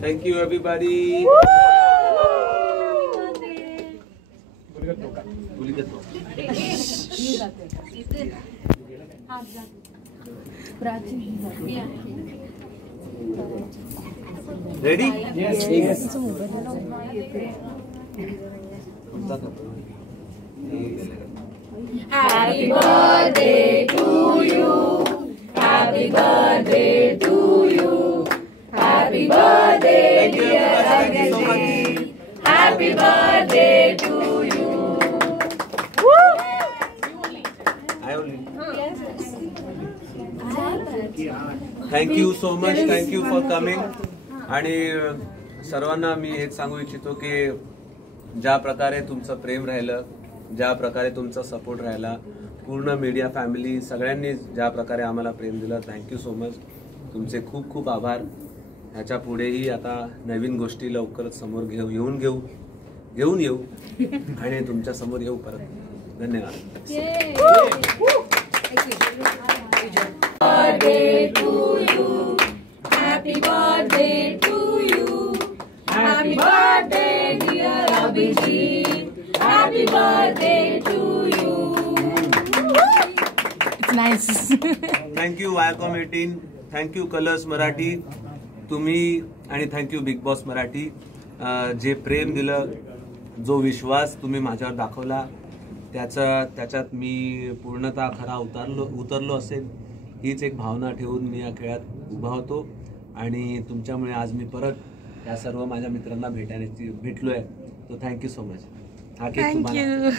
Thank you everybody. Ready? Yes. Happy birthday to you. Happy birthday to you. Happy birthday, dear Abhijit. Happy birthday to you. Thank you so much. Thank you for coming. आणि सर्वांना मी हेच सांगू इच्छितो की ज्या प्रकारे तुमचं प्रेम राहिलं, ज्या प्रकारे तुमचा सपोर्ट राहिला, पूर्ण मीडिया फॅमिली सगळ्यांनी ज्या प्रकारे आम्हाला प्रेम दिलं, थँक्यू सो मच. तुमचे खूप खूप आभार. ह्याच्या पुढेही आता नवीन गोष्टी लवकरच समोर घेऊन येऊ आणि तुमच्या समोर येऊ परत. धन्यवाद. Happy birthday to you. Happy birthday, dear Abhijit. Happy birthday to you. It's nice. Thank you Viacom 18. Thank you colours Marathi तुम्ही आणि thank you big boss Marathi. जे प्रेम दिलं, जो विश्वास तुम्ही माझ्यावर दाखवला, त्याच्यात मी पूर्णतः खरा उतरलो असेल, हीच एक भावना ठेवून मी या खेळात उभा होतो. आणि तुमच्यामुळे आज मी परत या सर्व माझ्या मित्रांना भेटलोय. तो थँक्यू सो मच. हा केक तुम्हाला.